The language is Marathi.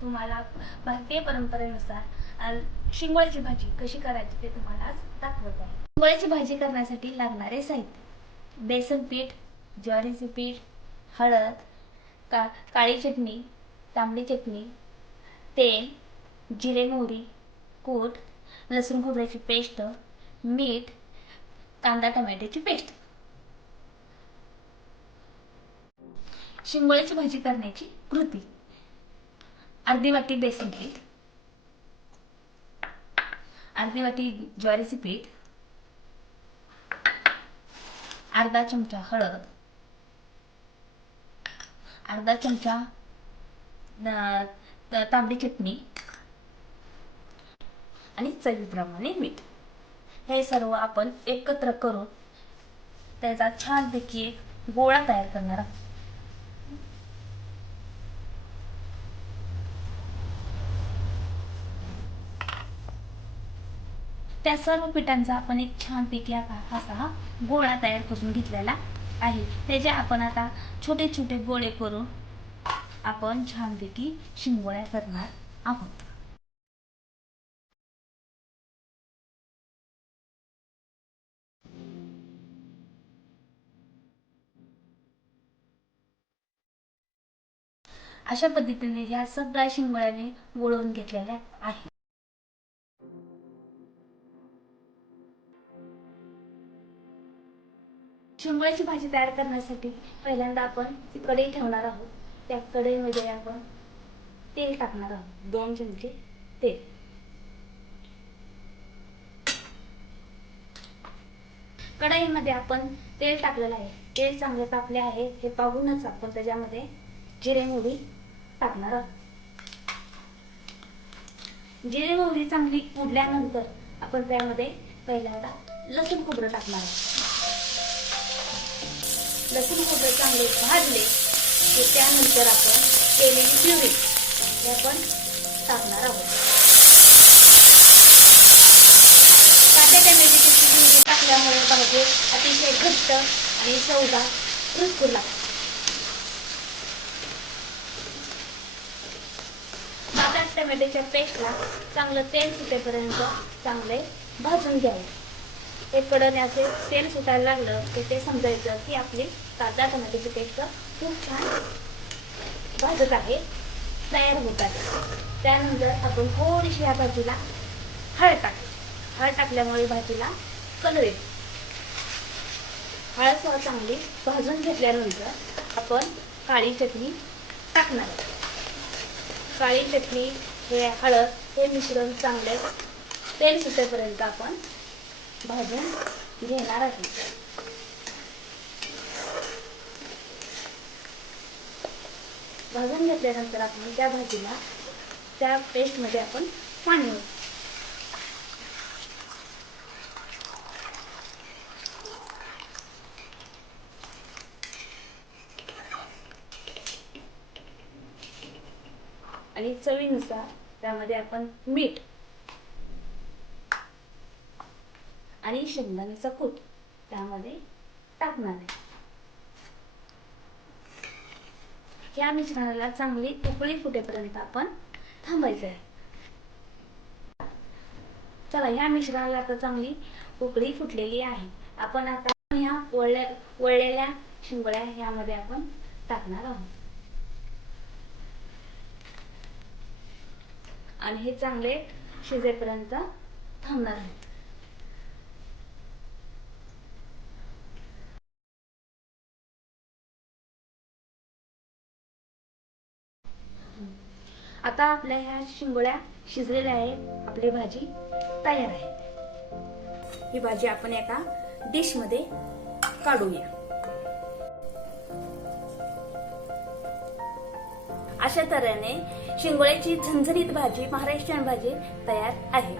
तुम्हाला भारतीय परंपरेनुसार शिंगोळ्याची भाजी कशी करायची ते तुम्हाला आज दाखवत आहे। शिंगोळ्याची भाजी करण्यासाठी लागणारे साहित्य: बेसन पीठ, ज्वारीचे पीठ, हळद, काळी चटणी, तांबडी चटणी, तेल, जिरे मोहरी कूट, लसूण खोबऱ्याची पेस्ट, मीठ, कांदा टोमॅटोची पेस्ट। शिंगोळ्याची भाजी करण्याची कृती: अर्धी वाटी बेसन पीठ, अर्धी वाटी ज्वारीचे पीठ, अर्धा चमचा हळद, अर्धा चमचा तांबडी चटणी आणि चवीप्रमाणे मीठ। हे सर्व आपण एकत्र करून त्याचा छानपैकी गोळा तयार करणार आहोत। त्या सर्व पिठांचा आपण एक छानपैकी असा गोळा तयार करून घेतलेला आहे। त्याचे आपण आता छोटे छोटे गोळे करून आपण छानपैकी शिंगोळ्या करणार आहोत। अशा पद्धतीने या सगळ्या शिंगोळ्याने वळवून घेतलेल्या आहेत। शिंगोळ्याची भाजी तयार करण्यासाठी पहिल्यांदा आपण कढई ठेवणार आहोत। त्या कढईमध्ये आपण तेल टाकणार आहोत, 2 चमचे तेल। कढईमध्ये आपण तेल टाकलेलं आहे, तेल चांगले तापले आहे हे पाहूनच आपण त्याच्यामध्ये जिरे मोहरी टाकणार आहोत। जिरे मोहरी चांगली फुटल्यानंतर आपण त्यामध्ये पहिल्यांदा लसूण खोबरं टाकणार आहोत। लसूण खोबरं चांगले भाजले की त्यानंतर आपण केलेली प्युरी हे आपण टाकणार आहोत। कांदा टोमॅटोची प्युरी टाकल्यामुळे भाजी अतिशय घट्ट आणि चवदार रुचकर लागते। कांदा टोमॅटोच्या पेस्टला चांगलं तेल सुटेपर्यंत चांगले भाजून घ्यावे। हे कडण्याचे तेल सुटायला लागलं की ते समजायचं की आपली कांदा टोमॅटोची पेस्ट खूप छान भाजत आहे, तयार होत आहे। त्यानंतर आपण थोडीशी या भाजीला हळद टाकू। हळद टाकल्यामुळे भाजीला कलर येतो। हळद चांगली भाजून घेतल्यानंतर आपण काळी चटणी टाकणार आहोत। काळी चटणी हे हळद हे मिश्रण चांगले तेल सुटेपर्यंत आपण भाजून घेणार आहे। भाजून घेतल्यानंतर आपण त्या भाजीला त्या पेस्टमध्ये आपण पाणी घालू। आणि चवीनुसार त्यामध्ये आपण मीठ आणि शेंगदाण्याचा कूट त्यामध्ये टाकणार आहे। या मिश्रणाला चांगली उकळी फुटेपर्यंत आपण थांबायचं आहे। चला, या मिश्रणाला आता चांगली उकळी फुटलेली आहे। आपण आता ह्या वळलेल्या शिंगोळ्या यामध्ये आपण टाकणार आहोत आणि हे चांगले शिजेपर्यंत थांबणार आहे। आता आपल्या ह्या शिंगोळ्या शिजलेल्या आहेत, आपली भाजी तयार आहे। ही भाजी आपण एका डिश मध्ये काढूया। अशा तऱ्हेने शिंगोळ्याची झणझणीत भाजी, महाराष्ट्रीयन भाजी तयार आहे।